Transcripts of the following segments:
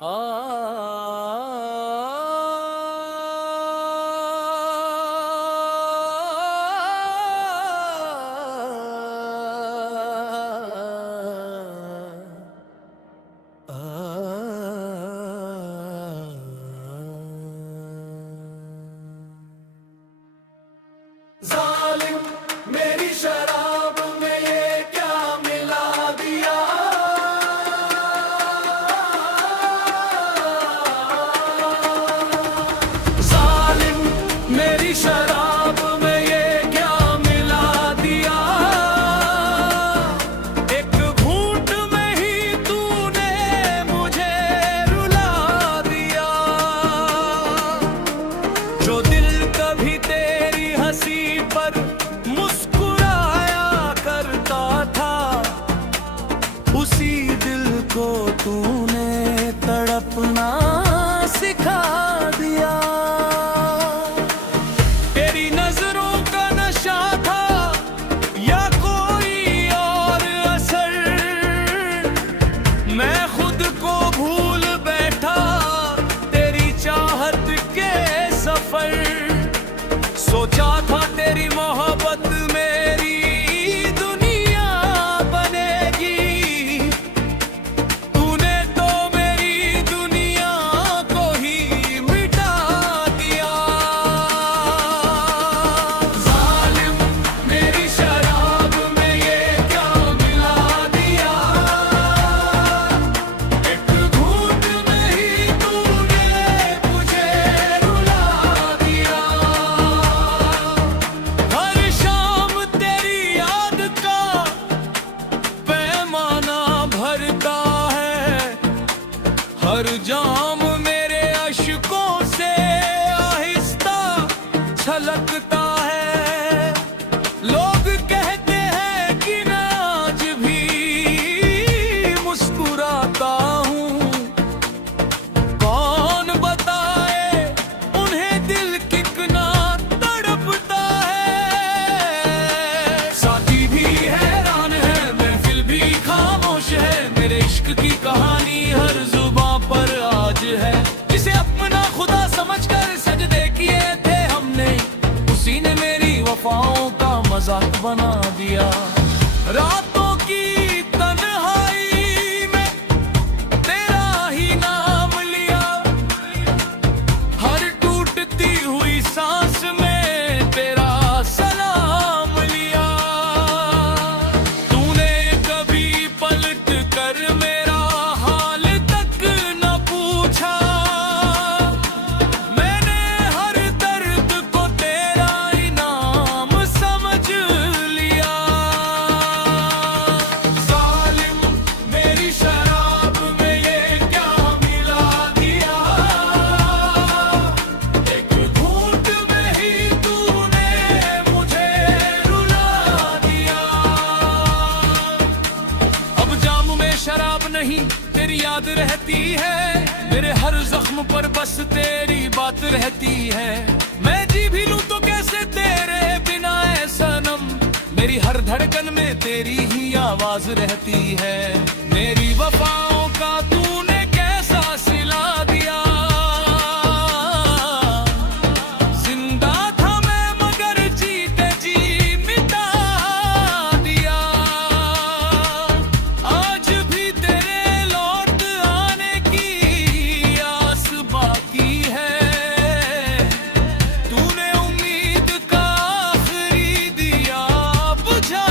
जालिम मेरी शराब में ये क्या मिला दिया। जालिम मेरी शराब में ये क्या मिला दिया। एक घूंट में ही तूने मुझे रुला दिया। जो दिल कभी तेरी हंसी पर मुस्कुराया करता था, उसी दिल को तूने तड़पना सिखा दिया। तेरी नजरों का नशा था या कोई और असर, मैं खुद को भूल बैठा तेरी चाहत के सफर। सोचा था तेरी मोहब्बत मेरी दुनिया बनेगी, तूने तो मेरी दुनिया को ही मिटा दिया। जालिम मेरी शराब में ये क्या मिला दिया। एक घूंट में ही तूने मुझे रुला दिया। हर शाम तेरी याद का पैमाना भरता है, हर जाम मेरे अश्कों से आहिस्ता छलकता है। लोग कहते हैं कि मैं आज भी मुस्कुराता हूँ, कौन बताए उन्हें दिल कितना तड़पता है। साथी भी हैरान है, महफिल भी खामोश है, मेरे इश्क की कहानी हर जुबां पर आज है। जिसे अपना खुदा समझकर सजदे किए थे हमने, उसी ने मेरी वफाओं का मजाक बना दिया। रातों की तन्हाई में तेरा ही नाम लिया, हर टूटती हुई सांस में तेरा सलाम लिया। तूने कभी पलट कर मेरा हाल तक न पूछा, मैंने हर दर्द को तेरा इनाम समझ लिया। जालिम मेरी शराब में ये क्या मिला दिया। एक घूंट में ही तूने मुझे रुला दिया। अब जाम में शराब नहीं तेरी याद रहती है, मेरे हर जख्म पर बस तेरी बात रहती है। मैं जी भी लूं तो कैसे तेरे बिना ऐ सनम, मेरी हर धड़कन में तेरी ही आवाज रहती है। मेरी वफाओं का तूने कैसा सिला दिया। जिंदा था मैं मगर जीते जी मिटा दिया। आज भी तेरे लौट आने की आस बाकी है, तूने उम्मीद का आखिरी दिया बुझा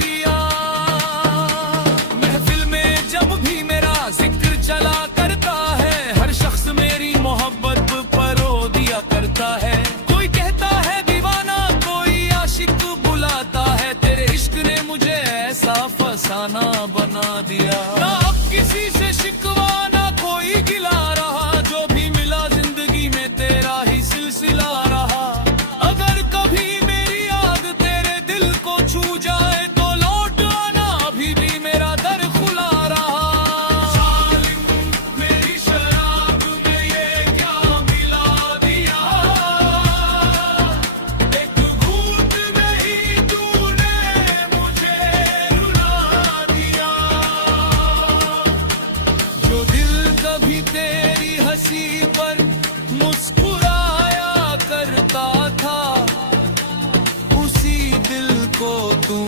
दिया। महफिल हंसी पर मुस्कुराया करता था, उसी दिल को तू